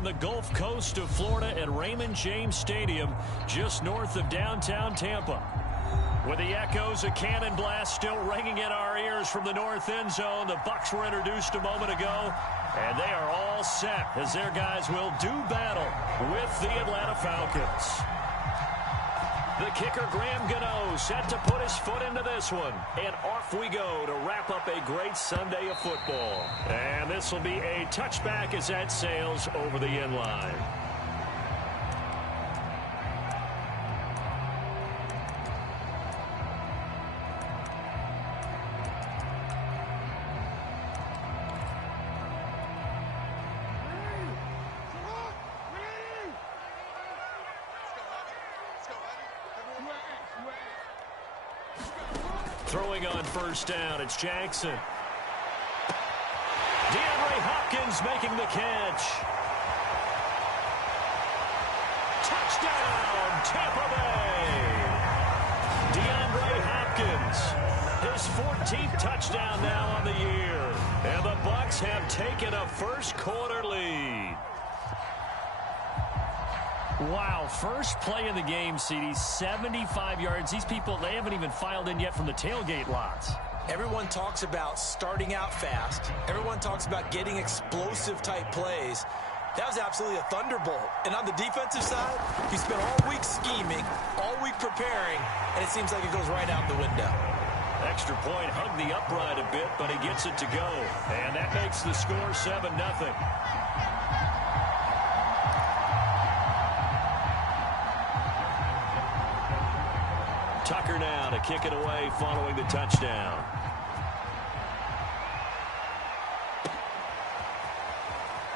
from the Gulf Coast of Florida at Raymond James Stadium, just north of downtown Tampa. With the echoes of cannon blast still ringing in our ears from the north end zone, the Bucs were introduced a moment ago, and they are all set as their guys will do battle with the Atlanta Falcons. The kicker, Graham Gano, set to put his foot into this one. And off we go to wrap up a great Sunday of football. And this will be a touchback as that sails over the end line. Throwing on first down, it's Jackson. DeAndre Hopkins making the catch. Touchdown, Tampa Bay. DeAndre Hopkins, his 14th touchdown now on the year. And the Bucs have taken a first quarter lead. Wow, first play of the game, CD, 75 yards. These people, they haven't even filed in yet from the tailgate lots. Everyone talks about starting out fast. Everyone talks about getting explosive-type plays. That was absolutely a thunderbolt. And on the defensive side, he spent all week scheming, all week preparing, and it seems like it goes right out the window. Extra point, hugged the upright a bit, but he gets it to go. And that makes the score 7-0. Tucker now to kick it away following the touchdown.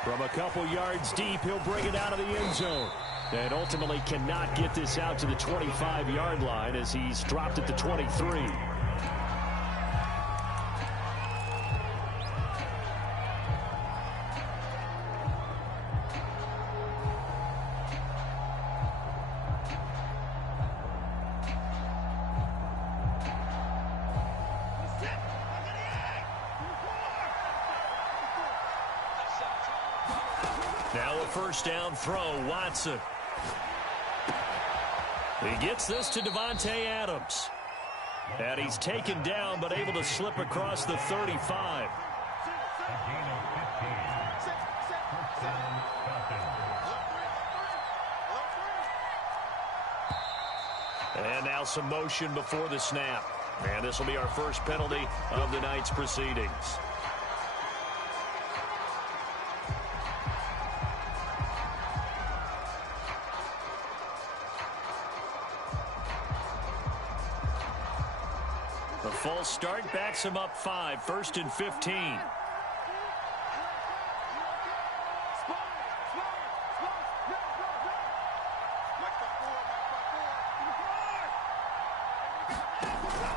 From a couple yards deep, he'll bring it out of the end zone. And ultimately cannot get this out to the 25-yard line as he's dropped at the 23. Now a first down throw, Watson. He gets this to Devontae Adams. And he's taken down but able to slip across the 35. And now some motion before the snap. And this will be our first penalty of the night's proceedings. The false start backs him up 5, 1st and 15.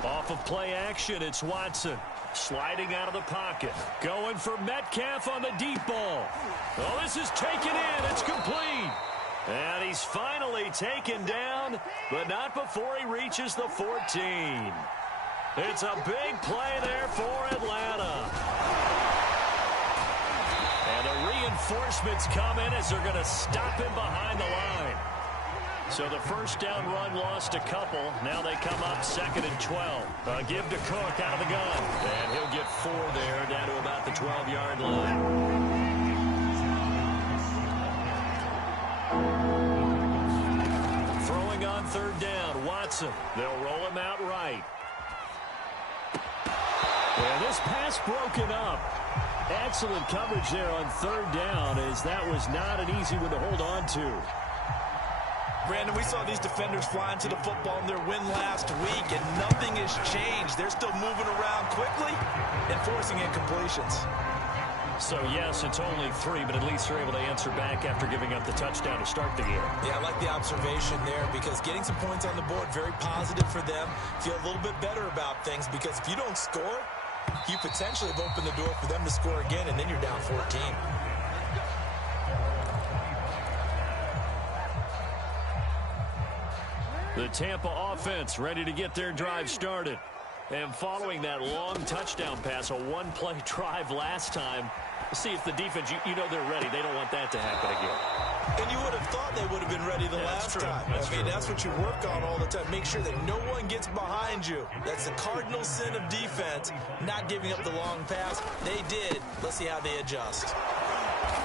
Off of play action, it's Watson. Sliding out of the pocket. Going for Metcalf on the deep ball. Oh, this is taken in. It's complete. And he's finally taken down, but not before he reaches the 14. It's a big play there for Atlanta. And the reinforcements come in as they're going to stop him behind the line. So the first down run lost a couple. Now they come up 2nd and 12. Give to Cook out of the gun. And he'll get 4 there, down to about the 12-yard line. Throwing on 3rd down, Watson. They'll roll him out right. And this pass broken up. Excellent coverage there on 3rd down, as that was not an easy one to hold on to. Brandon, we saw these defenders flying to the football in their win last week, and nothing has changed. They're still moving around quickly and forcing incompletions. So, yes, it's only 3, but at least they're able to answer back after giving up the touchdown to start the game. Yeah, I like the observation there, because getting some points on the board, very positive for them. Feel a little bit better about things, because if you don't score, you potentially have opened the door for them to score again, and then you're down 14. The Tampa offense ready to get their drive started. And following that long touchdown pass, a one-play drive last time, See, if the defense, you know they're ready. They don't want that to happen again. And you would have thought they would have been ready the last time. That's what you work on all the time. Make sure that no one gets behind you. That's the cardinal sin of defense, not giving up the long pass. They did. Let's see how they adjust.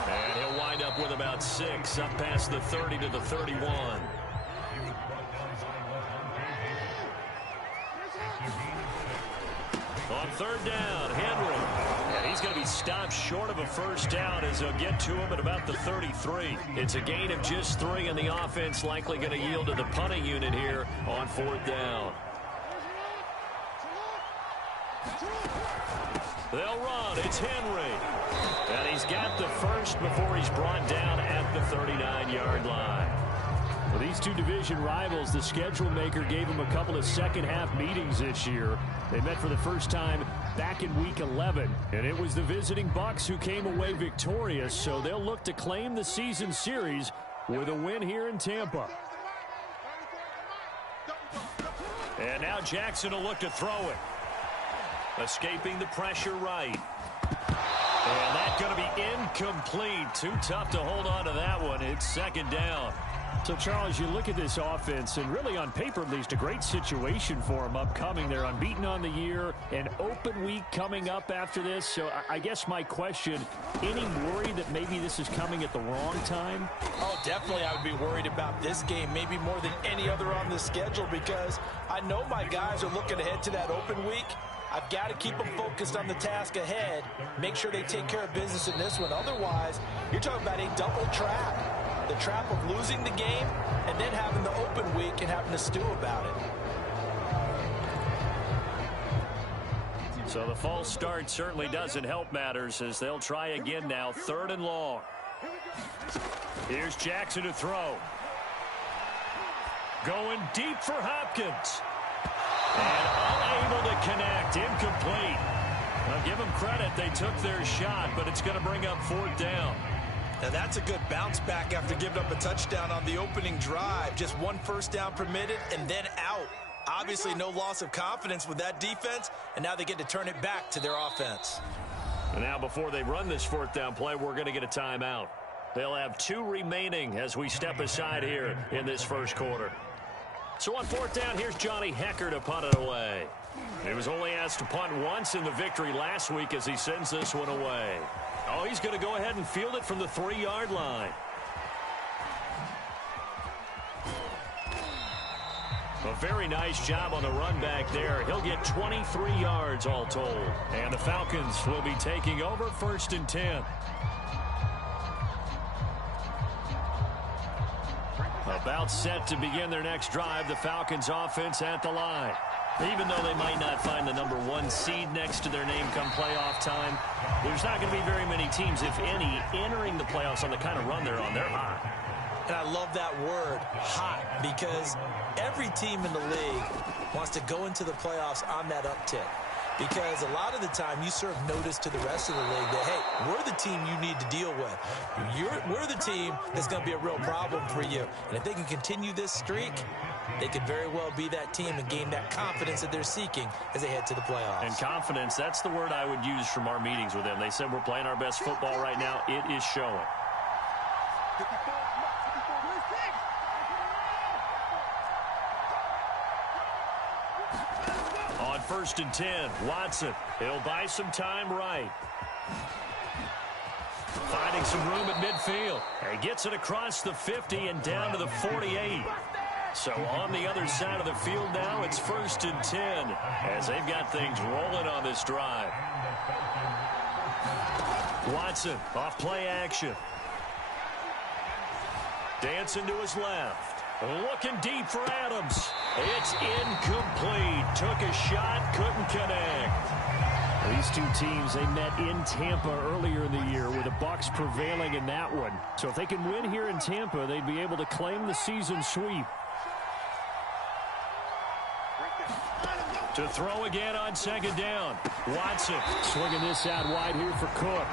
And he'll wind up with about 6, up past the 30 to the 31. On third down, Henry. And he's going to be stopped short of a first down as they'll get to him at about the 33. It's a gain of just 3, and the offense likely going to yield to the punting unit here on fourth down. They'll run. It's Henry. And he's got the first before he's brought down at the 39-yard line. For these two division rivals, the schedule maker gave them a couple of second-half meetings this year. They met for the first time back in Week 11, and it was the visiting Bucs who came away victorious, so they'll look to claim the season series with a win here in Tampa. And now Jackson will look to throw it. Escaping the pressure right. And that's going to be incomplete. Too tough to hold on to that one. It's second down. So, Charles, you look at this offense, and really on paper, at least, a great situation for them upcoming. They're unbeaten on the year, an open week coming up after this. So, I guess my question, any worry that maybe this is coming at the wrong time? Oh, definitely I would be worried about this game, maybe more than any other on the schedule, because I know my guys are looking ahead to that open week. I've got to keep them focused on the task ahead, make sure they take care of business in this one. Otherwise, you're talking about a double trap. The trap of losing the game and then having the open week and having to stew about it. So the false start certainly doesn't help matters as they'll try again now, 3rd and long. Here's Jackson to throw. Going deep for Hopkins. And unable to connect, incomplete. Now give them credit, they took their shot, but it's going to bring up 4th down. Now that's a good bounce back after giving up a touchdown on the opening drive. Just 1 first down permitted and then out. Obviously no loss of confidence with that defense, and now they get to turn it back to their offense. And now before they run this 4th down play, we're going to get a timeout. They'll have 2 remaining as we step aside here in this first quarter. So on 4th down, here's Johnny Hecker to punt it away. He was only asked to punt once in the victory last week as he sends this one away. Oh, he's going to go ahead and field it from the 3-yard line. A very nice job on the run back there. He'll get 23 yards all told. And the Falcons will be taking over 1st and 10. About set to begin their next drive, the Falcons offense at the line. Even though they might not find the number 1 seed next to their name come playoff time, there's not going to be very many teams, if any, entering the playoffs on the kind of run they're on. They're hot. And I love that word, hot, because every team in the league wants to go into the playoffs on that uptick. Because a lot of the time you serve notice to the rest of the league that, hey, we're the team you need to deal with. We're the team that's going to be a real problem for you. And if they can continue this streak, they could very well be that team and gain that confidence that they're seeking as they head to the playoffs. And confidence, that's the word I would use from our meetings with them. They said we're playing our best football right now. It is showing. On 1st and 10, Watson. He'll buy some time right. Finding some room at midfield. He gets it across the 50 and down to the 48. So on the other side of the field now, it's 1st and 10 as they've got things rolling on this drive. Watson off play action. Dancing to his left. Looking deep for Adams. It's incomplete. Took a shot, couldn't connect. These two teams, they met in Tampa earlier in the year with the Bucs prevailing in that one. So if they can win here in Tampa, they'd be able to claim the season sweep. To throw again on 2nd down. Watson swinging this out wide here for Cook.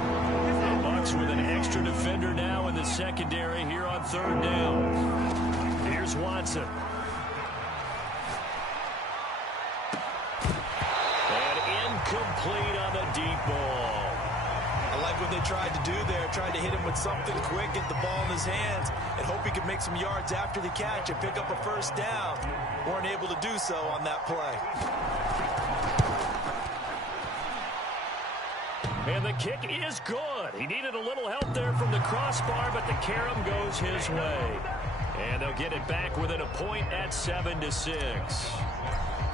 The Bucs with an extra defender now in the secondary here on 3rd down. Here's Watson. And incomplete on the deep ball. I like what they tried to do there, tried to hit him with something quick, get the ball in his hands, and hope he could make some yards after the catch and pick up a first down. Weren't able to do so on that play. And the kick is good. He needed a little help there from the crossbar, but the carom goes his way. And they'll get it back within a point at 7-6.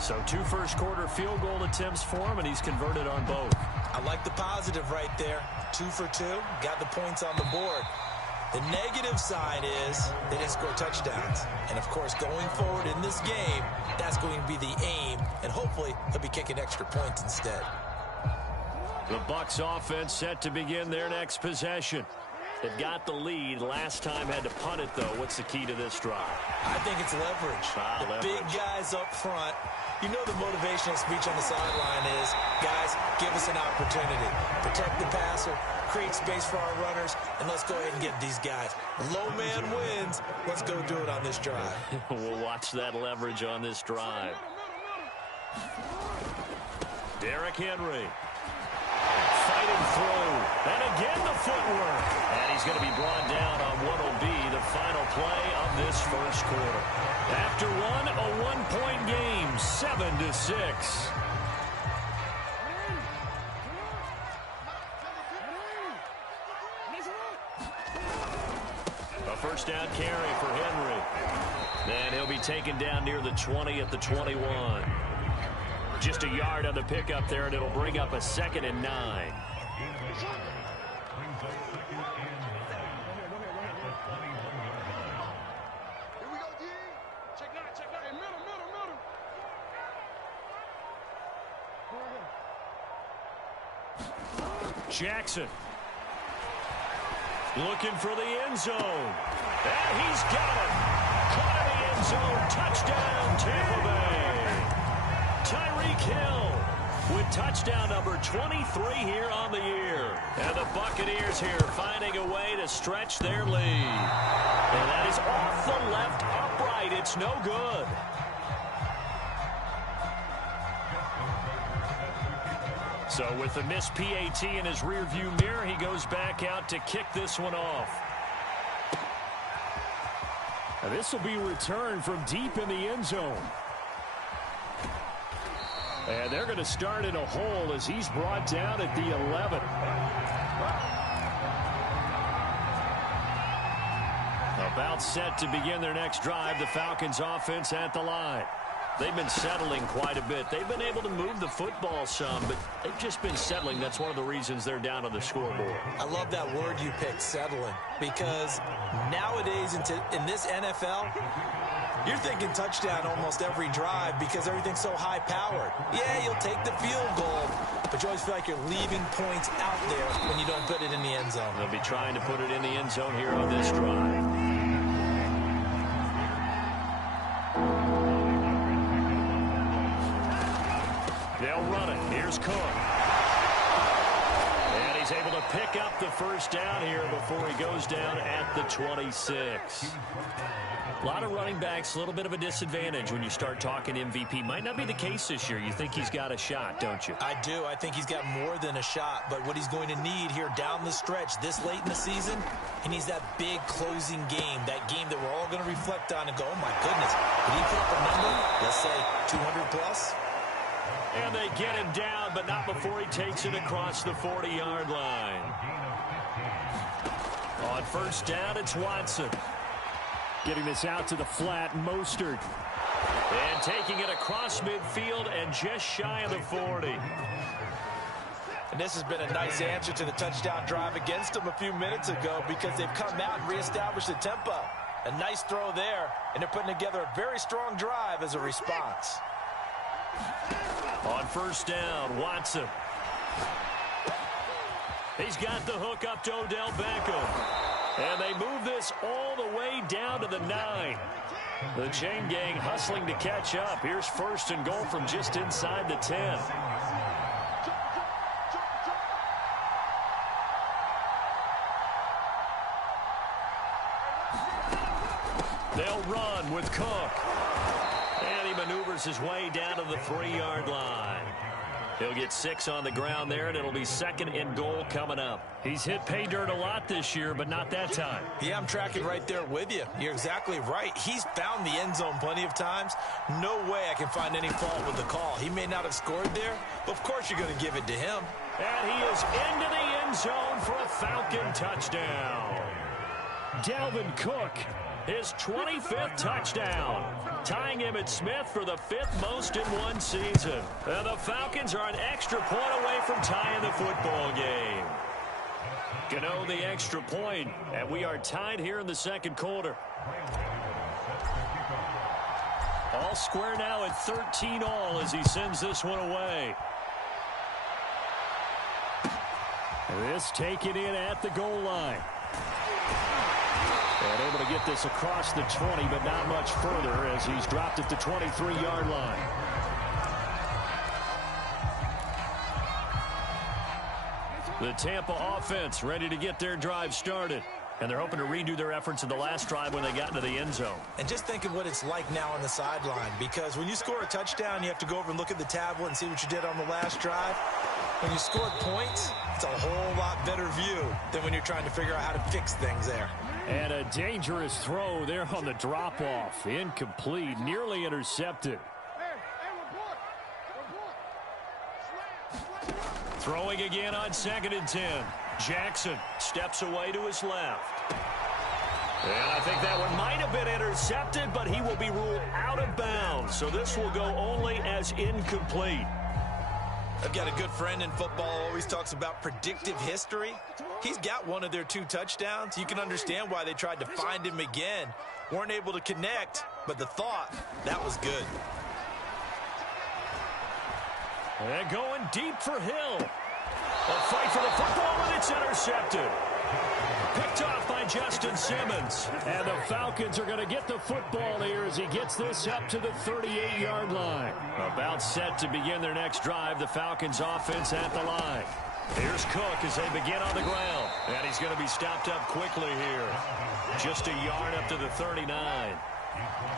So 2 first-quarter field goal attempts for him, and he's converted on both. I like the positive right there. 2 for 2, got the points on the board. The negative side is they didn't score touchdowns. And, of course, going forward in this game, that's going to be the aim, and hopefully he'll be kicking extra points instead. The Bucs offense set to begin their next possession. They've got the lead. Last time had to punt it, though. What's the key to this drive? I think it's leverage. The big guys up front. You know the motivational speech on the sideline is, guys, give us an opportunity. Protect the passer, create space for our runners, and let's go ahead and get these guys. Low man wins. Let's go do it on this drive. We'll watch that leverage on this drive. Derrick Henry. Fighting through. And again the footwork. And he's going to be brought down on what will be the final play of this first quarter. After one, a one-point game, 7-6. A first down carry for Henry. And he'll be taken down near the 20 at the 21. Just a yard on the pickup there, and it'll bring up a 2nd and 9. Jackson looking for the end zone. And he's got it. Caught in the end zone. Touchdown, Tampa Bay. Tyreek Hill with touchdown number 23 here on the year. And the Buccaneers here finding a way to stretch their lead. And that is off the left upright. It's no good. So with the missed PAT in his rearview mirror, he goes back out to kick this one off. And this will be returned from deep in the end zone. And they're going to start in a hole as he's brought down at the 11. About set to begin their next drive, the Falcons offense at the line. They've been settling quite a bit. They've been able to move the football some, but they've just been settling. That's one of the reasons they're down on the scoreboard. I love that word you picked, settling, because nowadays in this NFL, you're thinking touchdown almost every drive because everything's so high-powered. Yeah, you'll take the field goal, but you always feel like you're leaving points out there when you don't put it in the end zone. They'll be trying to put it in the end zone here on this drive. They'll run it. Here's Cook. And he's able to pick up the first down here before he goes down at the 26. A lot of running backs, a little bit of a disadvantage when you start talking MVP. Might not be the case this year. You think he's got a shot, don't you? I do. I think he's got more than a shot. But what he's going to need here down the stretch this late in the season, he needs that big closing game, that game that we're all going to reflect on and go, oh, my goodness, did he put up a number, let's say 200 plus? And they get him down, but not before he takes it across the 40-yard line. On first down, it's Watson. Getting this out to the flat, Mostert. And taking it across midfield and just shy of the 40. And this has been a nice answer to the touchdown drive against them a few minutes ago because they've come out and reestablished the tempo. A nice throw there, and they're putting together a very strong drive as a response. On first down, Watson. He's got the hook up to Odell Beckham. And they move this all the way down to the 9. The chain gang hustling to catch up. Here's first and goal from just inside the 10. They'll run with Cook. And he maneuvers his way down to the 3-yard line. He'll get 6 on the ground there, and it'll be 2nd and goal coming up. He's hit pay dirt a lot this year, but not that time. Yeah, I'm tracking right there with you. You're exactly right. He's found the end zone plenty of times. No way I can find any fault with the call. He may not have scored there, but of course you're going to give it to him. And he is into the end zone for a Falcon touchdown. Dalvin Cook, his 25th touchdown, tying Emmitt Smith for the 5th most in one season. And the Falcons are an extra point away from tying the football game. Gano the extra point, and we are tied here in the 2nd quarter. All square now at 13 all as he sends this one away. This taken in at the goal line. And able to get this across the 20, but not much further as he's dropped at the 23-yard line. The Tampa offense ready to get their drive started. And they're hoping to redo their efforts in the last drive when they got into the end zone. And just think of what it's like now on the sideline, because when you score a touchdown, you have to go over and look at the tablet and see what you did on the last drive. When you scored points, it's a whole lot better view than when you're trying to figure out how to fix things there. And a dangerous throw there on the drop-off. Incomplete, nearly intercepted. Throwing again on 2nd and 10. Jackson steps away to his left. And I think that one might have been intercepted, but he will be ruled out of bounds. So this will go only as incomplete. I've got a good friend in football who always talks about predictive history. He's got one of their 2 touchdowns. You can understand why they tried to find him again. Weren't able to connect, but the thought, that was good. And going deep for Hill. A fight for the football, and it's intercepted. Picked off by Justin Simmons. And the Falcons are going to get the football here as he gets this up to the 38-yard line. About set to begin their next drive, the Falcons offense at the line. Here's Cook as they begin on the ground. And he's going to be stopped up quickly here. Just a yard up to the 39.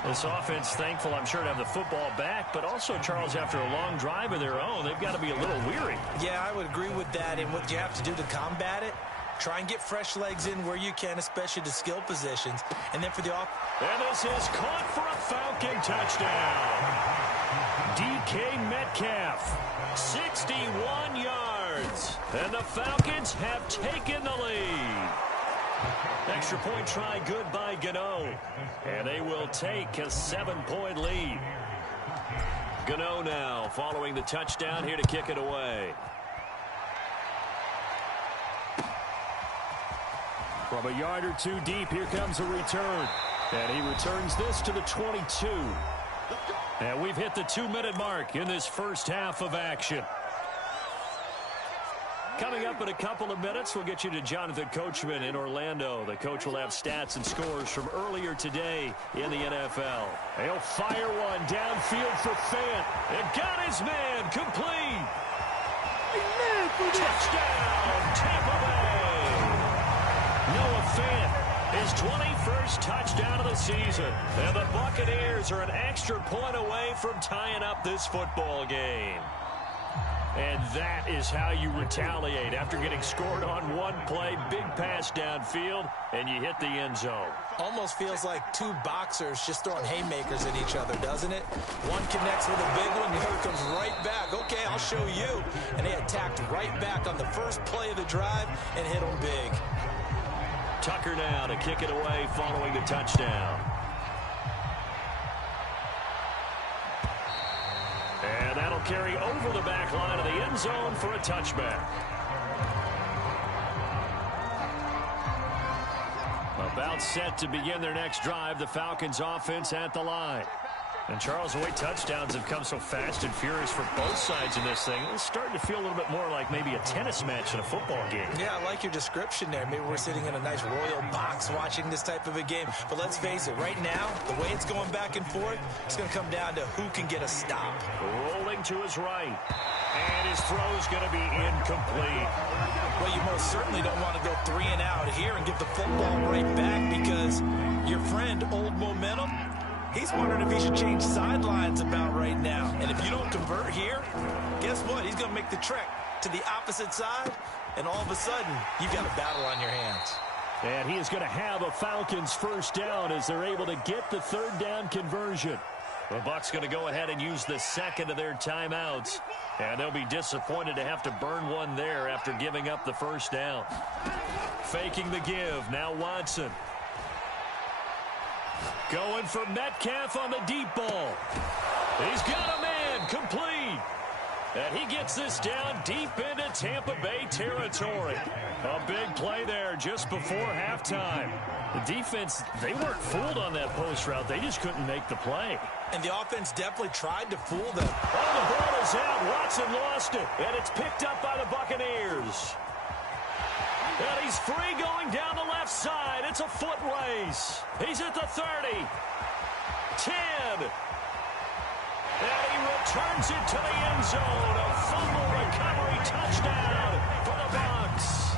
This offense thankful, I'm sure, to have the football back, but also, Charles, after a long drive of their own, they've got to be a little weary. Yeah, I would agree with that, and what you have to do to combat it, try and get fresh legs in where you can, especially to skill positions, and then for the off. And this is caught for a Falcon touchdown. DK Metcalf, 61 yards, and the Falcons have taken the lead. Extra point try good by Gano. And they will take a 7-point lead. Gano now following the touchdown here to kick it away. From a yard or 2 deep, here comes a return. And he returns this to the 22. And we've hit the 2-minute mark in this first half of action. Coming up in a couple of minutes, we'll get you to Jonathan Coachman in Orlando. The coach will have stats and scores from earlier today in the NFL. He'll fire one downfield for Fant. And got his man complete. Touchdown, Tampa Bay. Noah Fant, his 21st touchdown of the season. And the Buccaneers are an extra point away from tying up this football game. And that is how you retaliate after getting scored on one play, big pass downfield, and you hit the end zone. Almost feels like 2 boxers just throwing haymakers at each other, doesn't it? One connects with a big one, the other comes right back. Okay, I'll show you. And they attacked right back on the first play of the drive and hit them big. Tucker now to kick it away following the touchdown. And that'll carry over the back line of the end zone for a touchback. About set to begin their next drive, the Falcons offense at the line. And Charles, the way touchdowns have come so fast and furious for both sides in this thing, it's starting to feel a little bit more like maybe a tennis match in a football game. Yeah, I like your description there. Maybe we're sitting in a nice royal box watching this type of a game. But let's face it, right now, the way it's going back and forth, it's going to come down to who can get a stop. Rolling to his right. And his throw's going to be incomplete. Well, you most certainly don't want to go 3 and out here and get the football right back, because your friend, Old Momentum, He's wondering if he should change sidelines about right now. And if you don't convert here, guess what? He's going to make the trek to the opposite side, and all of a sudden, you've got a battle on your hands. And he is going to have a Falcons first down as they're able to get the third down conversion. The Bucs going to go ahead and use the second of their timeouts. And they'll be disappointed to have to burn one there after giving up the first down. Faking the give. Now Watson. Going for Metcalf on the deep ball. He's got a man. Complete. And he gets this down deep into Tampa Bay territory. A big play there just before halftime. The defense, they weren't fooled on that post route. They just couldn't make the play. And the offense definitely tried to fool them. Oh, the ball is out. Watson lost it. And it's picked up by the Buccaneers. And he's free going down the left side. It's a foot race. He's at the 30. 10. And he returns it to the end zone. A fumble recovery touchdown for the Bucs.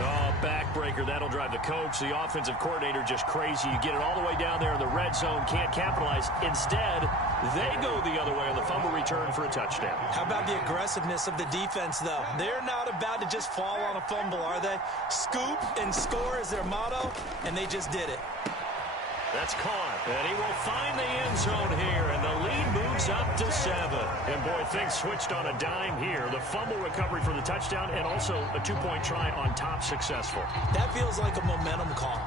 Oh, backbreaker. That'll drive the coach, the offensive coordinator, just crazy. You get it all the way down there in the red zone, can't capitalize. Instead, they go the other way on the fumble return for a touchdown. How about the aggressiveness of the defense, though? They're not about to just fall on a fumble, are they? Scoop and score is their motto, and they just did it. That's caught. And he will find the end zone here, and the lead moves up to 7. And, boy, things switched on a dime here. The fumble recovery for the touchdown and also a two-point try on top successful. That feels like a momentum call.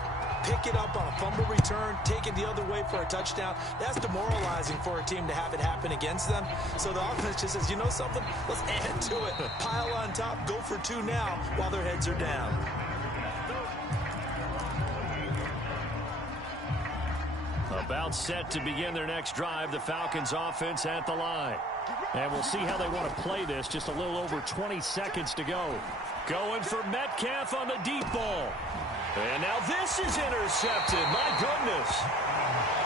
Pick it up on a fumble return, take it the other way for a touchdown. That's demoralizing for a team to have it happen against them. So the offense just says, you know something? Let's add to it. Pile on top, go for 2 now while their heads are down. About set to begin their next drive, the Falcons offense at the line. And we'll see how they want to play this. Just a little over 20 seconds to go. Going for Metcalf on the deep ball. And now this is intercepted. My goodness.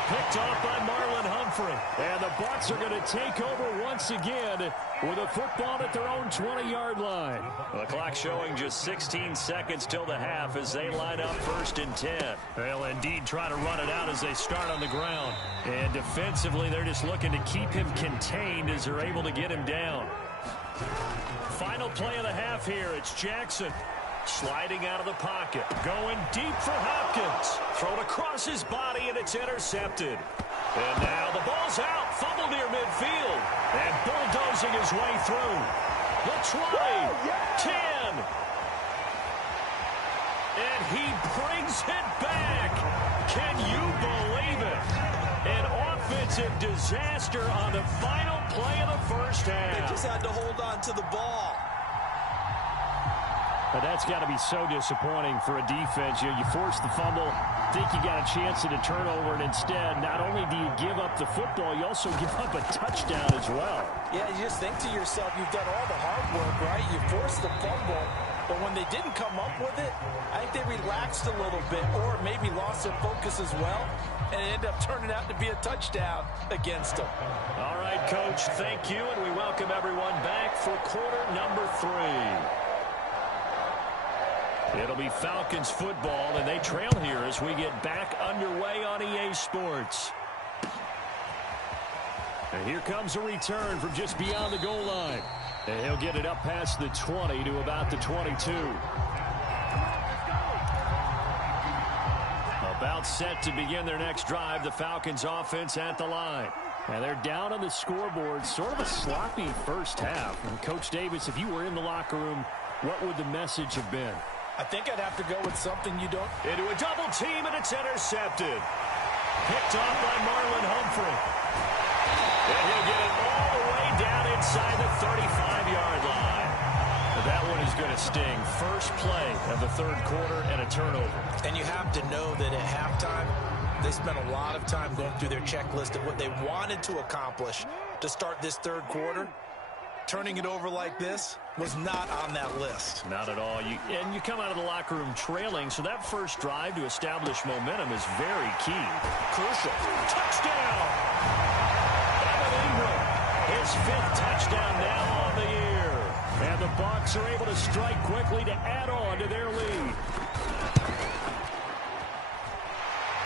Picked off by Marlon Humphrey. And the Bucs are going to take over once again with a football at their own 20-yard line. The clock showing just 16 seconds till the half as they line up 1st and 10. They'll indeed try to run it out as they start on the ground. And defensively, they're just looking to keep him contained as they're able to get him down. Final play of the half here. It's Jackson. Sliding out of the pocket. Going deep for Hopkins. Thrown across his body, and it's intercepted. And now the ball's out. Fumble near midfield. And bulldozing his way through. The try. 10. And he brings it back. Can you believe it? An offensive disaster on the final play of the first half. They just had to hold on to the ball. But that's got to be so disappointing for a defense. You force the fumble, think you got a chance at a turnover, and instead, not only do you give up the football, you also give up a touchdown as well. Yeah, you just think to yourself, you've done all the hard work, right? You forced the fumble, but when they didn't come up with it, I think they relaxed a little bit or maybe lost their focus as well, and it ended up turning out to be a touchdown against them. All right, Coach, thank you, and we welcome everyone back for quarter number 3. It'll be Falcons football, and they trail here as we get back underway on EA Sports. And here comes a return from just beyond the goal line. And he'll get it up past the 20 to about the 22. About set to begin their next drive, the Falcons offense at the line. And they're down on the scoreboard, sort of a sloppy first half. And Coach Davis, if you were in the locker room, what would the message have been? I think I'd have to go with something you don't... Into a double team, and it's intercepted. Picked off by Marlon Humphrey. And he'll get it all the way down inside the 35-yard line. That one is going to sting. First play of the third quarter and a turnover. And you have to know that at halftime, they spent a lot of time going through their checklist of what they wanted to accomplish to start this third quarter. Turning it over like this was not on that list. Not at all. And you come out of the locker room trailing, so that first drive to establish momentum is very key. Crucial. Touchdown! Evan Ingram, his 5th touchdown now on the year. And the Bucs are able to strike quickly to add on to their lead.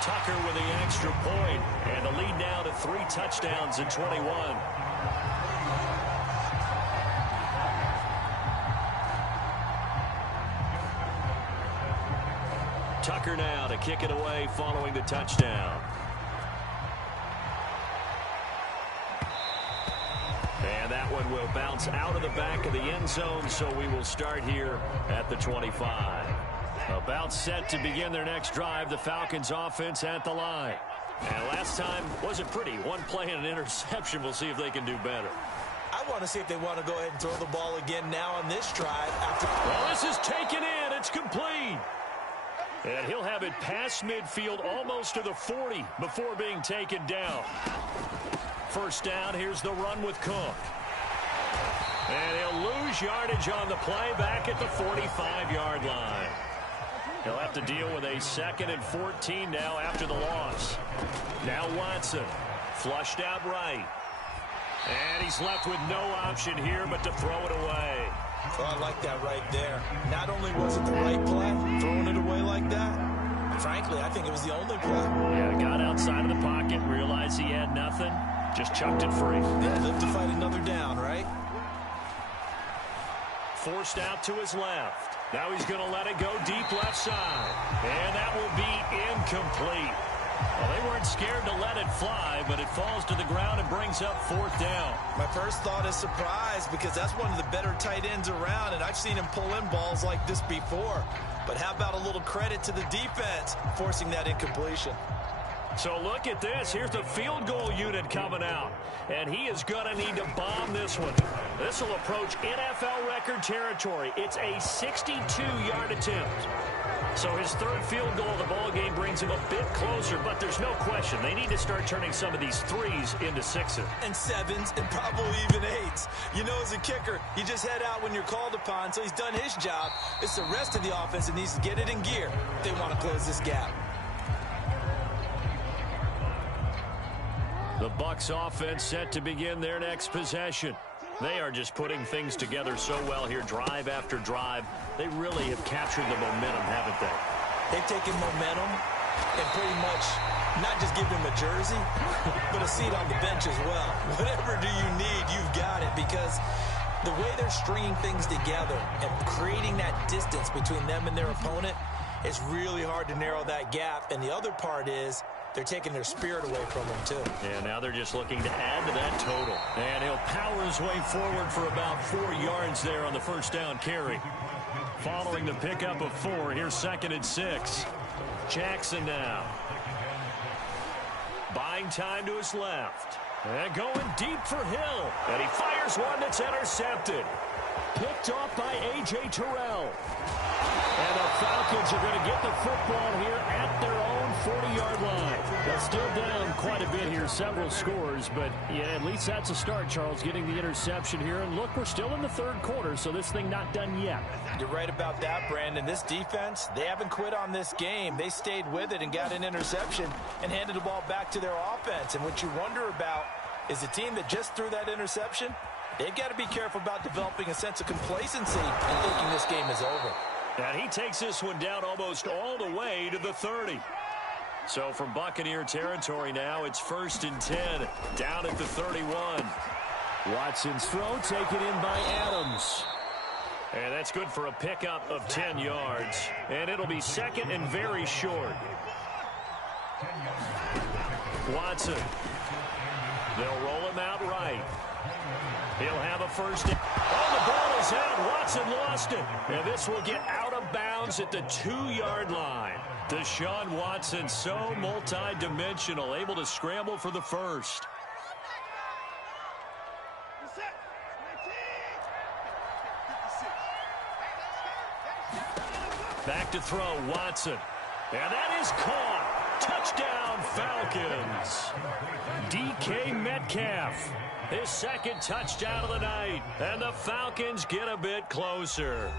Tucker with the extra point, and the lead now to 3 touchdowns at 21. Tucker now to kick it away following the touchdown. And that one will bounce out of the back of the end zone, so we will start here at the 25. About set to begin their next drive, the Falcons offense at the line. And last time wasn't pretty. One play and an interception. We'll see if they can do better. I want to see if they want to go ahead and throw the ball again now on this drive. Well, this is taken in. It's complete. And he'll have it past midfield almost to the 40 before being taken down. First down, here's the run with Cook. And he'll lose yardage on the play back at the 45-yard line. He'll have to deal with a 2nd and 14 now after the loss. Now Watson, flushed out right. And he's left with no option here but to throw it away. Oh, I like that right there. Not only was it the right play, throwing it away like that, frankly, I think it was the only play. Yeah, got outside of the pocket, realized he had nothing, just chucked it free. Yeah, live to fight another down, right? Forced out to his left. Now he's going to let it go deep left side. And that will be incomplete. Well, they weren't scared to let it fly, but it falls to the ground and brings up 4th down. My first thought is surprise, because that's one of the better tight ends around, and I've seen him pull in balls like this before. But how about a little credit to the defense forcing that incompletion? So look at this. Here's the field goal unit coming out. And he is going to need to bomb this one. This will approach NFL record territory. It's a 62-yard attempt. So his 3rd field goal of the ball game brings him a bit closer, but there's no question they need to start turning some of these 3s into 6s. And 7s and probably even 8s. You know, as a kicker, you just head out when you're called upon, so he's done his job. It's the rest of the offense that needs to get it in gear if they want to close this gap. The Bucs offense set to begin their next possession. They are just putting things together so well here, drive after drive. They really have captured the momentum, haven't they? They've taken momentum and pretty much not just give him a jersey, but a seat on the bench as well. Whatever do you need, you've got it, because the way they're stringing things together and creating that distance between them and their opponent, it's really hard to narrow that gap. And the other part is they're taking their spirit away from them, too. And now they're just looking to add to that total. And he'll power his way forward for about 4 yards there on the first down carry. Following the pickup of 4, here's 2nd and 6. Jackson now. Buying time to his left. And going deep for Hill. And he fires one that's intercepted. Picked off by A.J. Terrell. And the Falcons are going to get the football here at their own 40-yard line. They're still down quite a bit here, several scores, but yeah, at least that's a start, Charles, getting the interception here. And look, we're still in the 3rd quarter, so this thing not done yet. You're right about that, Brandon. This defense, they haven't quit on this game. They stayed with it and got an interception and handed the ball back to their offense. And what you wonder about is the team that just threw that interception, they've got to be careful about developing a sense of complacency and thinking this game is over. And he takes this one down almost all the way to the 30. So from Buccaneer territory now, it's 1st and 10, down at the 31. Watson's throw taken in by Adams. And that's good for a pickup of 10 yards. And it'll be 2nd and very short. Watson. They'll roll him out right. He'll have a first down. Oh, the ball is out. Watson lost it. And this will get out of bounds at the 2-yard line. Deshaun Watson, so multi-dimensional, able to scramble for the first. Back to throw, Watson. And that is caught. Touchdown, Falcons. DK Metcalf. His 2nd touchdown of the night. And the Falcons get a bit closer.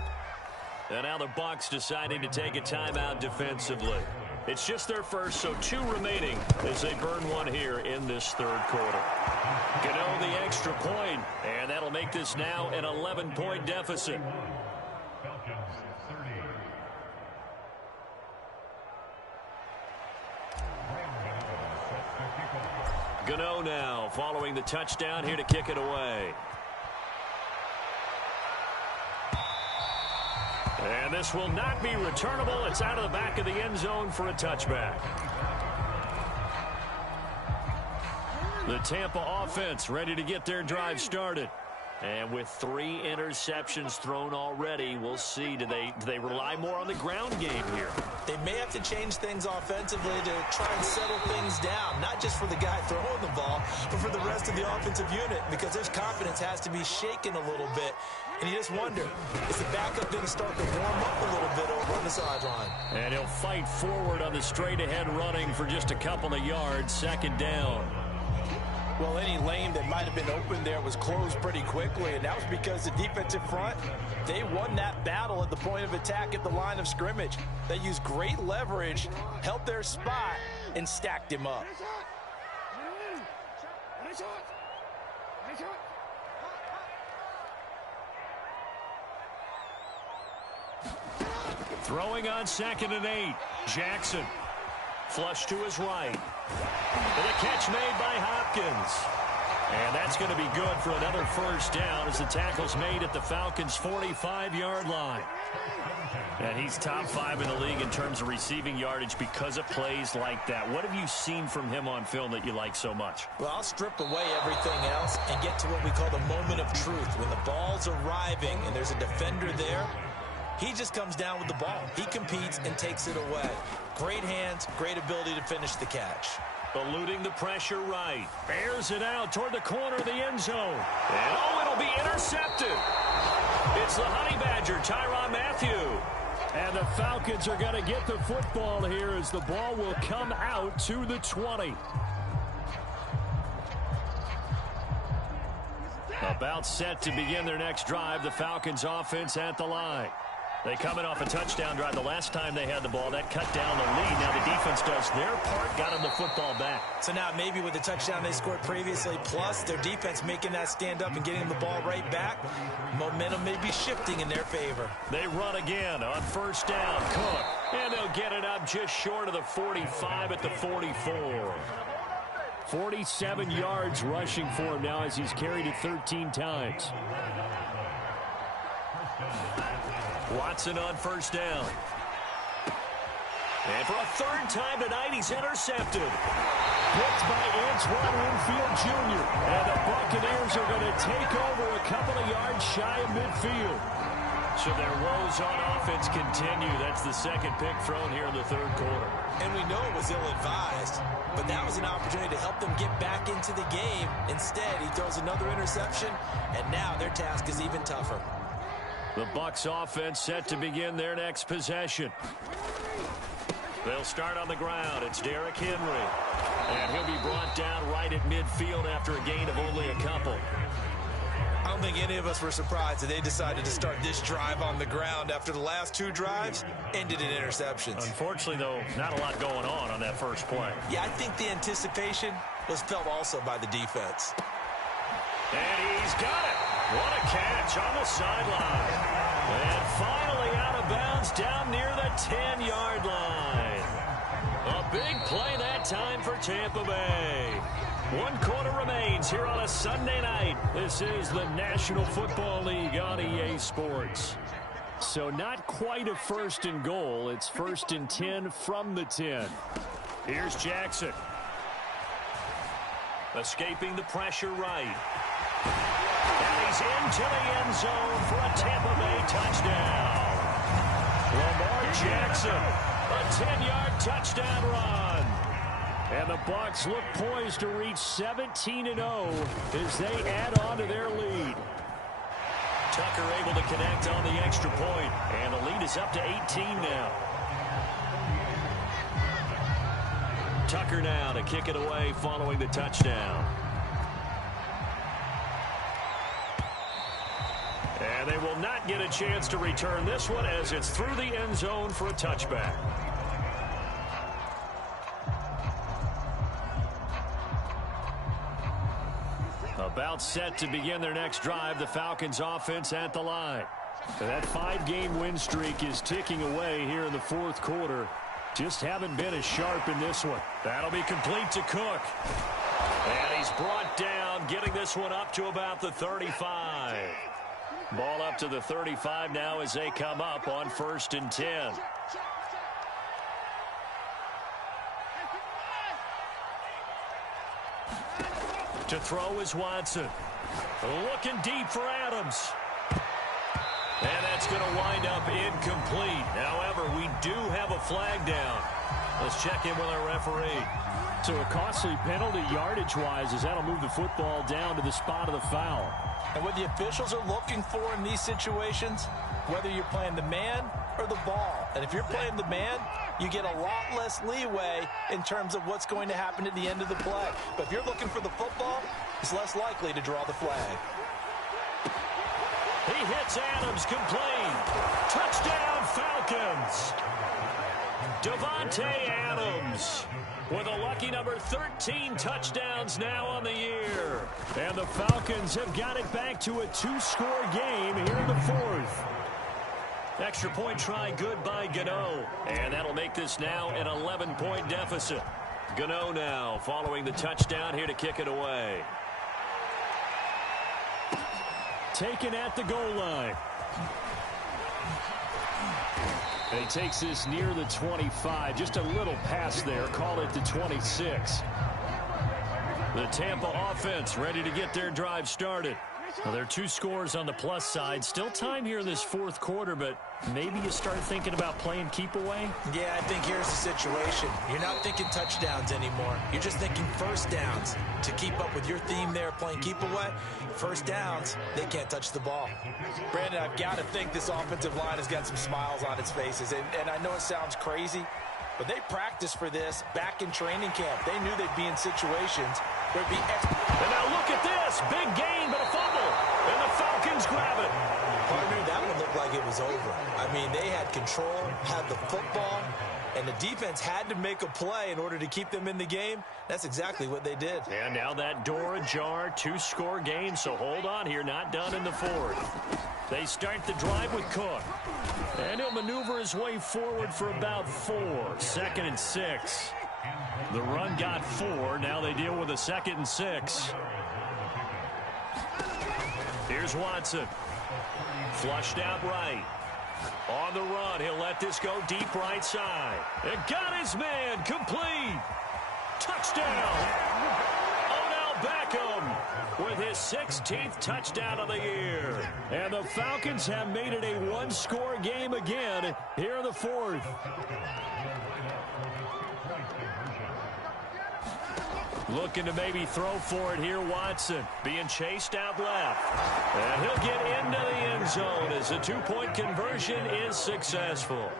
And now the Bucs deciding to take a timeout defensively. It's just their first, so 2 remaining as they burn one here in this 3rd quarter. Gano the extra point, and that'll make this now an 11-point deficit. Gano now following the touchdown here to kick it away. And this will not be returnable. It's out of the back of the end zone for a touchback. The Tampa offense ready to get their drive started. And with 3 interceptions thrown already, we'll see. Do they rely more on the ground game here? They may have to change things offensively to try and settle things down, not just for the guy throwing the ball, but for the rest of the offensive unit, because their confidence has to be shaken a little bit. And you just wonder, is the backup going to start to warm up a little bit over on the sideline? And he'll fight forward on the straight-ahead running for just a couple of yards, second down. Well, any lane that might have been open there was closed pretty quickly, and that was because the defensive front, they won that battle at the point of attack at the line of scrimmage. They used great leverage, held their spot, and stacked him up. Throwing on 2nd and 8. Jackson. Flush to his right. And a catch made by Hopkins. And that's going to be good for another first down as the tackle's made at the Falcons' 45-yard line. And he's top 5 in the league in terms of receiving yardage because of plays like that. What have you seen from him on film that you like so much? Well, I'll strip away everything else and get to what we call the moment of truth. When the ball's arriving and there's a defender there, he just comes down with the ball. He competes and takes it away. Great hands, great ability to finish the catch. Eluding the pressure right. Airs it out toward the corner of the end zone. And oh, it'll be intercepted. It's the Honey Badger, C-Raww Matthew. And the Falcons are going to get the football here as the ball will come out to the 20. About set to begin their next drive, the Falcons offense at the line. They come in off a touchdown drive. The last time they had the ball, that cut down the lead. Now the defense does their part, got them the football back. So now maybe with the touchdown they scored previously, plus their defense making that stand up and getting them the ball right back, momentum may be shifting in their favor. They run again on first down. Cook. And they'll get it up just short of the 45 at the 44. 47 yards rushing for him now as he's carried it 13 times. Watson on first down. And for a 3rd time tonight, he's intercepted. Picked by Antoine Winfield Jr. And the Buccaneers are going to take over a couple of yards shy of midfield. So their woes on offense continue. That's the 2nd pick thrown here in the 3rd quarter. And we know it was ill-advised, but that was an opportunity to help them get back into the game. Instead, he throws another interception, and now their task is even tougher. The Bucs offense set to begin their next possession. They'll start on the ground. It's Derrick Henry. And he'll be brought down right at midfield after a gain of only a couple. I don't think any of us were surprised that they decided to start this drive on the ground after the last 2 drives ended in interceptions. Unfortunately, though, not a lot going on that first play. Yeah, I think the anticipation was felt also by the defense. And he's got it. What a catch on the sideline. And finally out of bounds down near the 10-yard line. A big play that time for Tampa Bay. 1 quarter remains here on a Sunday night. This is the National Football League on EA Sports. So not quite a 1st and goal. It's 1st and 10 from the 10. Here's Jackson. Escaping the pressure right. And he's into the end zone for a Tampa Bay touchdown. Lamar Jackson, a 10-yard touchdown run. And the Bucs look poised to reach 17-0 as they add on to their lead. Tucker able to connect on the extra point, and the lead is up to 18 now. Tucker now to kick it away following the touchdown. And they will not get a chance to return this one as it's through the end zone for a touchback. About set to begin their next drive, the Falcons offense at the line. And that 5-game win streak is ticking away here in the 4th quarter. Just haven't been as sharp in this one. That'll be complete to Cook. And he's brought down, getting this one up to about the 35. Ball up to the 35 now as they come up on 1st and 10. To throw is Watson. Looking deep for Adams. And that's going to wind up incomplete. However, we do have a flag down. Let's check in with our referee. So a costly penalty yardage-wise as that'll move the football down to the spot of the foul. And what the officials are looking for in these situations, whether you're playing the man or the ball. And if you're playing the man, you get a lot less leeway in terms of what's going to happen at the end of the play. But if you're looking for the football, it's less likely to draw the flag. He hits Adams, complete. Touchdown, Falcons. Devontae Adams with a lucky number 13 touchdowns now on the year. And the Falcons have got it back to a 2-score game here in the 4th. Extra point try good by Gano. And that'll make this now an 11-point deficit. Gano now following the touchdown here to kick it away. Taken at the goal line. And he takes this near the 25. Just a little pass there. Call it the 26. The Tampa offense ready to get their drive started. Well, there are 2 scores on the plus side. Still time here in this 4th quarter, but maybe you start thinking about playing keep away? Yeah, I think here's the situation. You're not thinking touchdowns anymore. You're just thinking first downs. To keep up with your theme there, playing keep away, first downs, they can't touch the ball. Brandon, I've got to think this offensive line has got some smiles on its faces. And I know it sounds crazy, but they practiced for this back in training camp. They knew they'd be in situations where it'd be And now look at this. Big gain, but a fumble. And the Falcons grab it. Partner, that one looked like it was over. I mean, they had control, had the football, and the defense had to make a play in order to keep them in the game. That's exactly what they did. And now that door ajar, 2-score game, so hold on here, not done in the 4th. They start the drive with Cook. And he'll maneuver his way forward for about 4. 2nd and 6. The run got 4. Now they deal with a 2nd and 6. Here's Watson. Flushed out right. On the run, he'll let this go deep right side. And got his man, complete. Touchdown. Odell Beckham with his 16th touchdown of the year. And the Falcons have made it a 1-score game again here in the 4th. Looking to maybe throw for it here, Watson. Being chased out left. And he'll get into the end zone as the 2-point conversion is successful.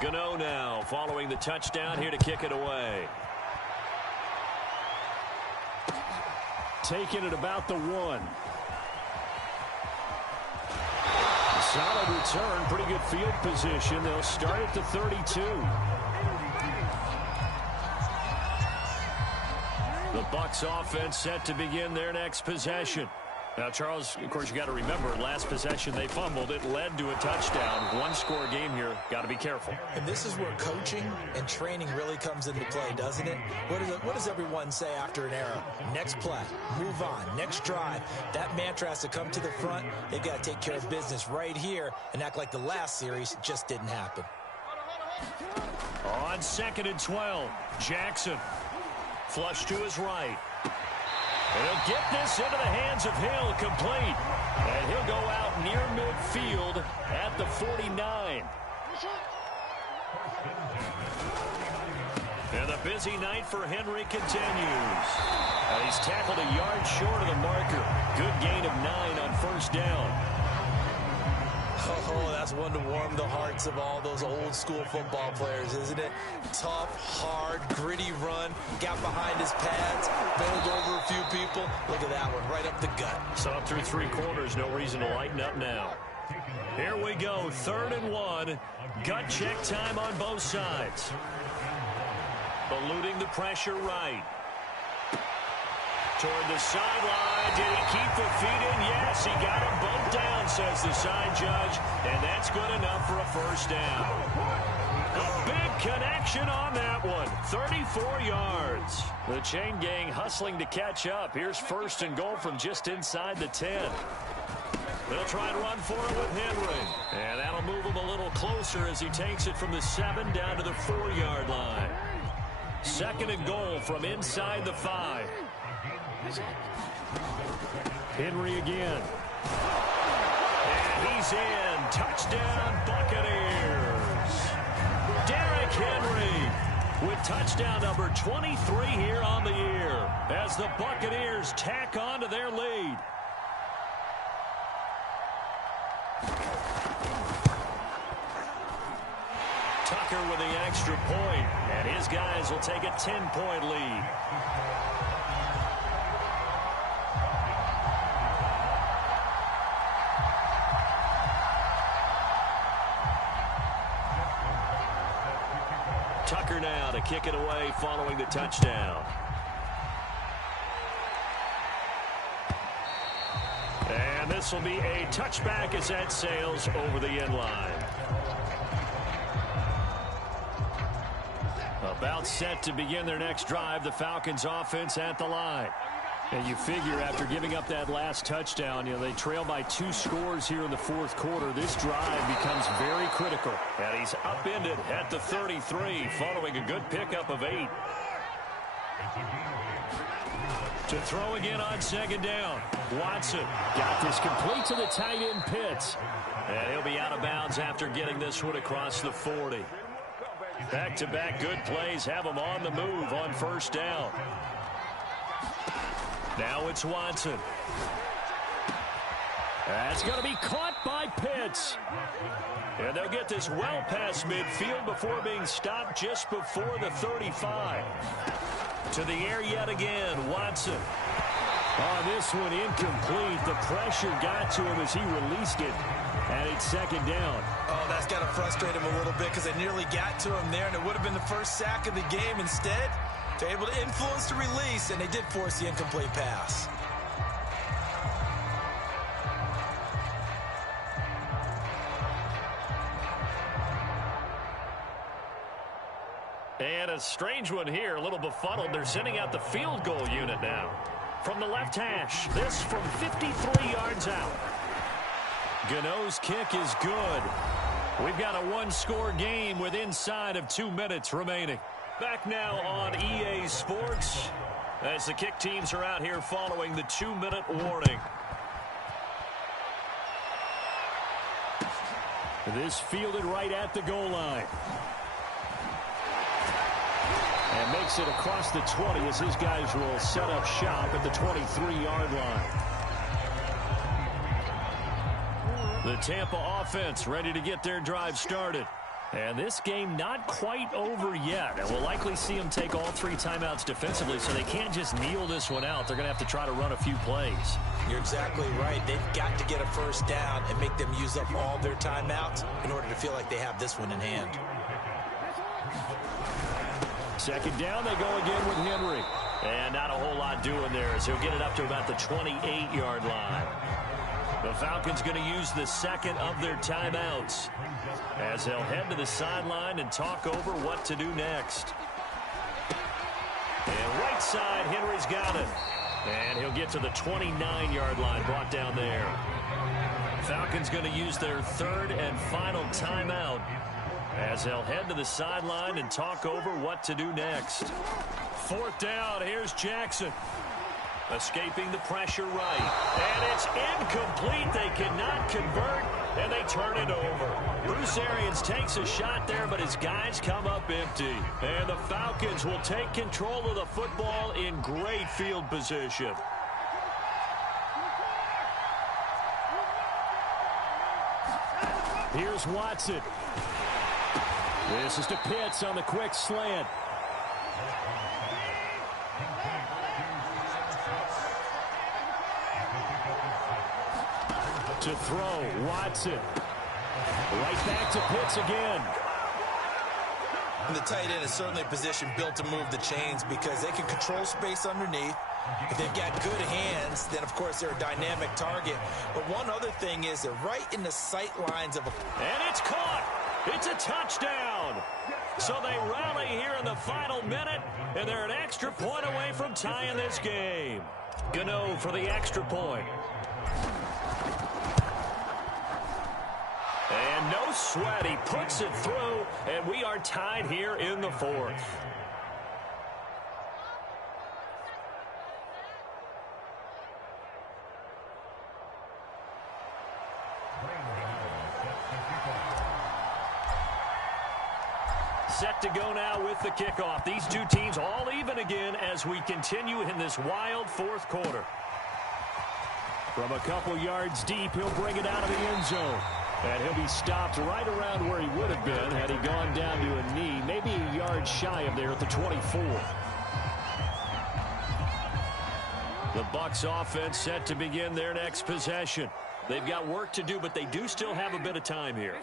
Gano now following the touchdown here to kick it away. Taking it about the 1. Solid return, pretty good field position. They'll start at the 32. The Bucs offense set to begin their next possession. Now, Charles, of course, you got to remember, last possession they fumbled. It led to a touchdown. 1-score game here. Got to be careful. And this is where coaching and training really comes into play, doesn't it? What does everyone say after an error? Next play, move on, next drive. That mantra has to come to the front. They've got to take care of business right here and act like the last series just didn't happen. On 2nd and 12, Jackson. Flush to his right. And he'll get this into the hands of Hill, complete. And he'll go out near midfield at the 49. And the busy night for Henry continues. And he's tackled a yard short of the marker. Good gain of 9 on 1st down. Oh, that's one to warm the hearts of all those old school football players, isn't it? Tough, hard, gritty run. Got behind his pads, bailed over a few people. Look at that one, right up the gut. So up through 3 quarters, no reason to lighten up now. Here we go, 3rd and 1. Gut check time on both sides. Eluding the pressure right. Toward the sideline. Did he keep the feet in? Yes, he got them both down, says the side judge. And that's good enough for a first down. A big connection on that one. 34 yards. The chain gang hustling to catch up. Here's first and goal from just inside the 10. They'll try and run for it with Henry. And that'll move him a little closer as he takes it from the 7 down to the 4-yard line. Second and goal from inside the 5. Henry again. And he's in. Touchdown, Buccaneers. Derrick Henry with touchdown number 23 here on the year as the Buccaneers tack on to their lead. Tucker with the extra point, and his guys will take a 10-point lead. Tucker now to kick it away following the touchdown. And this will be a touchback as that sails over the end line. About set to begin their next drive, the Falcons offense at the line. And you figure after giving up that last touchdown, they trail by 2 scores here in the fourth quarter. This drive becomes very critical. And he's upended at the 33 following a good pickup of 8. To throw again on second down. Watson got this complete to the tight end Pitts. And he'll be out of bounds after getting this one across the 40. Back-to-back good plays have him on the move on first down. Now it's Watson. That's going to be caught by Pitts. And they'll get this well past midfield before being stopped just before the 35. To the air yet again, Watson. On this one, incomplete. The pressure got to him as he released it. And it's second down. Oh, that's got to frustrate him a little bit because they nearly got to him there, and it would have been the first sack of the game. Instead, they're able to influence the release, and they did force the incomplete pass. And a strange one here, a little befuddled. They're sending out the field goal unit now. From the left hash, this from 53 yards out. Gano's kick is good. We've got a one-score game with inside of 2 minutes remaining. Back now on EA Sports as the kick teams are out here following the 2-minute warning. This fielded right at the goal line. And makes it across the 20 as his guys will set up shop at the 23-yard line. The Tampa offense ready to get their drive started. And this game not quite over yet. And we'll likely see them take all 3 timeouts defensively, so they can't just kneel this one out. They're going to have to try to run a few plays. You're exactly right. They've got to get a first down and make them use up all their timeouts in order to feel like they have this one in hand. Second down, they go again with Henry. And not a whole lot doing there as he'll get it up to about the 28-yard line. The Falcons going to use the second of their timeouts as they'll head to the sideline and talk over what to do next. And right side, Henry's got it. And he'll get to the 29-yard line, brought down there. Falcons going to use their third and final timeout as they'll head to the sideline and talk over what to do next. Fourth down, here's Jackson. Escaping the pressure right. And it's incomplete. They cannot convert, and they turn it over. Bruce Arians takes a shot there, but his guys come up empty. And the Falcons will take control of the football in great field position. Here's Watson. This is to Pitts on the quick slant. To throw, Watson. Right back to Pitts again. And the tight end is certainly a position built to move the chains because they can control space underneath. If they've got good hands, then, of course, they're a dynamic target. But one other thing is they're right in the sight lines of a... And it's caught. It's a touchdown. So they rally here in the final minute, and they're an extra point away from tying this game. Gano for the extra point. And no sweat. He puts it through, and we are tied here in the fourth. Set to go now with the kickoff. These two teams all even again as we continue in this wild fourth quarter. From a couple yards deep, he'll bring it out of the end zone. And he'll be stopped right around where he would have been had he gone down to a knee, maybe a yard shy of there at the 24. The Bucs offense set to begin their next possession. They've got work to do, but they do still have a bit of time here.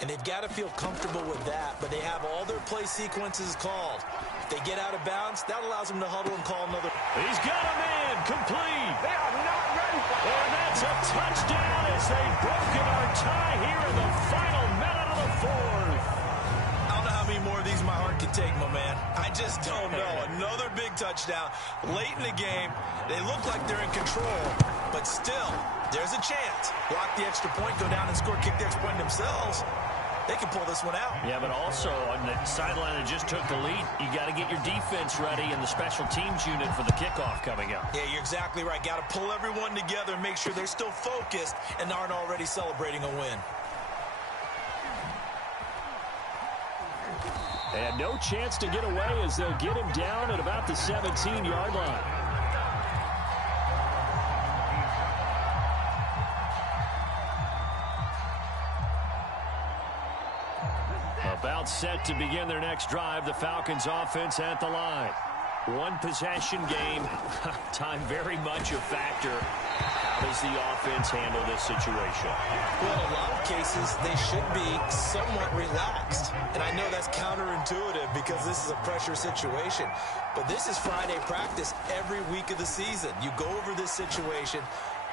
And they've got to feel comfortable with that, but they have all their play sequences called. If they get out of bounds, that allows them to huddle and call another. He's got a man complete. They are not ready for it. And that's a touchdown as they've broken our tie here in the final minute of the fourth. I don't know how many more of these my heart can take, my man. I just don't know. Another big touchdown late in the game. They look like they're in control, but still, there's a chance. Block the extra point, go down and score, kick the extra point themselves. They can pull this one out. Yeah, but also on the sideline that just took the lead, you got to get your defense ready and the special teams unit for the kickoff coming up. Yeah, you're exactly right. Got to pull everyone together and make sure they're still focused and aren't already celebrating a win. And no chance to get away as they'll get him down at about the 17-yard line. About set to begin their next drive, the Falcons offense at the line. One possession game. Time very much a factor. How does the offense handle this situation? Well, in a lot of cases, they should be somewhat relaxed. And I know that's counterintuitive because this is a pressure situation. But this is Friday practice every week of the season. You go over this situation,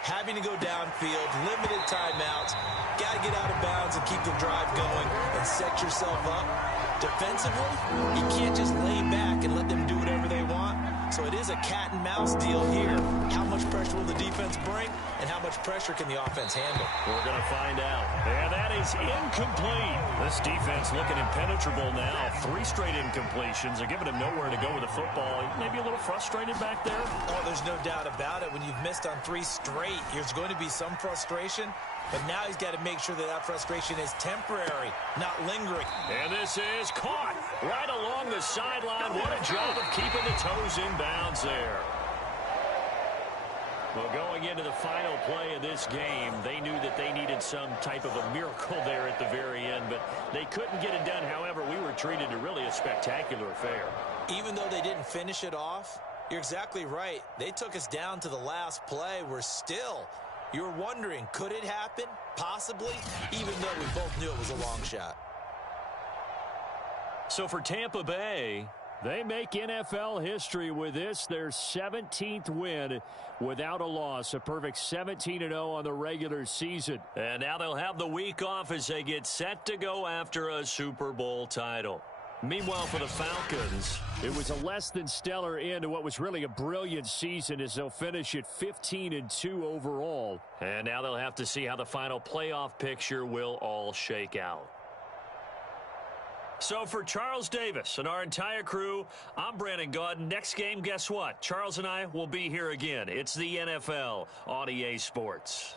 having to go downfield, limited timeouts, got to get out of bounds and keep the drive going and set yourself up. Defensively, you can't just lay back and let them do whatever they want. So it is a cat and mouse deal here. How much pressure will the defense bring and how much pressure can the offense handle? We're going to find out. And that is incomplete. This defense looking impenetrable now. 3 straight incompletions. They're giving him nowhere to go with the football. Maybe a little frustrated back there. Oh, there's no doubt about it. When you've missed on 3 straight, there's going to be some frustration. But now he's got to make sure that that frustration is temporary, not lingering. And this is caught right along the sideline. What a job of keeping the toes in bounds there. Well, going into the final play of this game, they knew that they needed some type of a miracle there at the very end, but they couldn't get it done. However, we were treated to really a spectacular affair. Even though they didn't finish it off, you're exactly right. They took us down to the last play. We're still... You're wondering, could it happen? Possibly, even though we both knew it was a long shot. So for Tampa Bay, they make NFL history with this, their 17th win without a loss. A perfect 17-0 on the regular season. And now they'll have the week off as they get set to go after a Super Bowl title. Meanwhile, for the Falcons, it was a less than stellar end to what was really a brilliant season as they'll finish at 15-2 overall. And now they'll have to see how the final playoff picture will all shake out. So for Charles Davis and our entire crew, I'm Brandon Gaudin. Next game, guess what? Charles and I will be here again. It's the NFL on EA Sports.